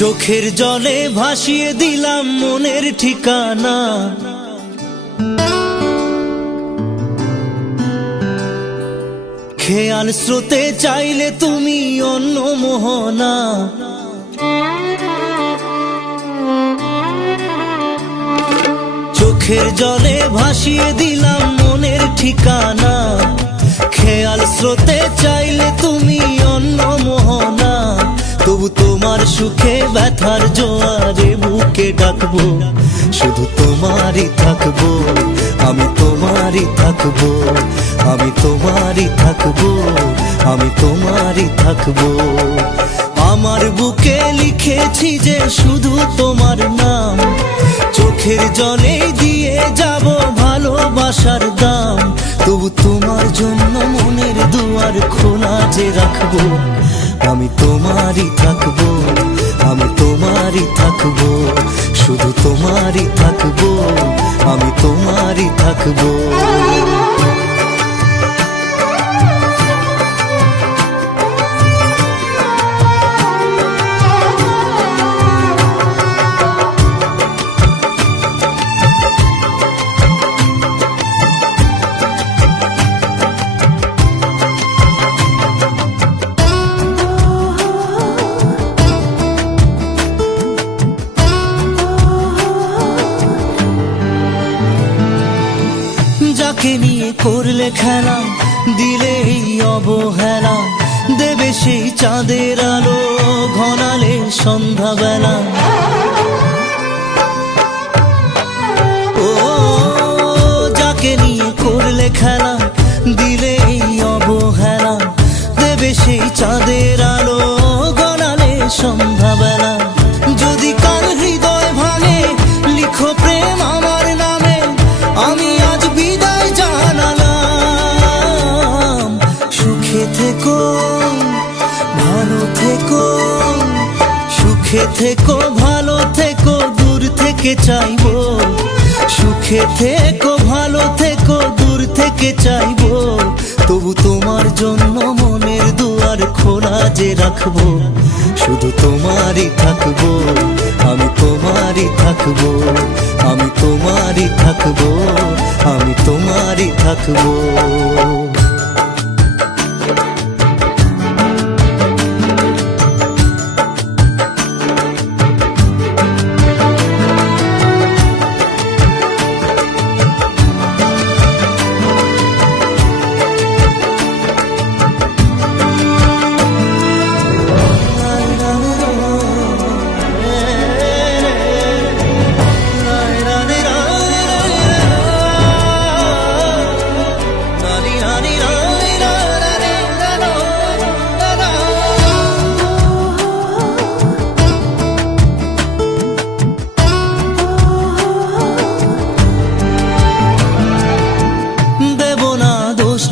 চোখের জলে ভাসিয়ে দিলাম মনের ঠিকানা। খেয়াল স্রোতে চাইলে তুমি অন্য মোহনা। চোখের জলে ভাসিয়ে দিলাম মনের ঠিকানা। খেয়াল স্রোতে চাইলে তুমি অন্য মোহনা। তবু তোমার সুখে ব্যথার জোয়ারে বুকে ডাকবো, শুধু তোমারই থাকবো, আমি তোমারই থাকবো, আমি তোমারই থাকবো, আমি তোমারই থাকবো। আমার বুকে লিখেছি যে শুধু তোমার নাম, চোখের জলে দিয়ে যাব ভালোবাসার দাম। তবু তোমার জন্য মনের দুয়ার খোলা যে রাখবো, আমি তোমারই থাকবো, আমি তোমারই থাকবো, শুধু তোমারই থাকবো, আমি তোমারই থাকবো। যাকে নিয়ে করলে খেলা, দিলে এই অবহেলা, দেবে সেই চাঁদের আলো ঘনালে সন্ধ্যাবেলা। ও যাকে নিয়ে করলে খেলা, দিলে এই অবহেলা, দেবে সেই চাঁদের আলো ঘনালে সন্ধ্যাবেলা। যদি কার হৃদয় ভাঙে লিখো প্রেম আমার নামে, আমি আজ বিদায় জানালাম। সুখে থেকো, ভালো থেকো, সুখে থেকো, ভালো থেকো, দূর থেকে চাইবো। সুখে থেকো, ভালো থেকো, দূর থেকে চাইবো। তবু তোমার জন্য মনের দুয়ার খোলা যে রাখবো, শুধু তোমারই থাকবো, আমি তোমারই থাকবো, আমি তোমারই থাকবো, আমি তোমারই থাকবো।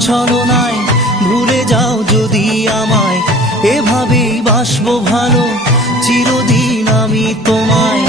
ছলনায় ভুলে যাও যদি আমায়, এভাবেই বাসবো ভালো চিরদিন আমি তোমায়।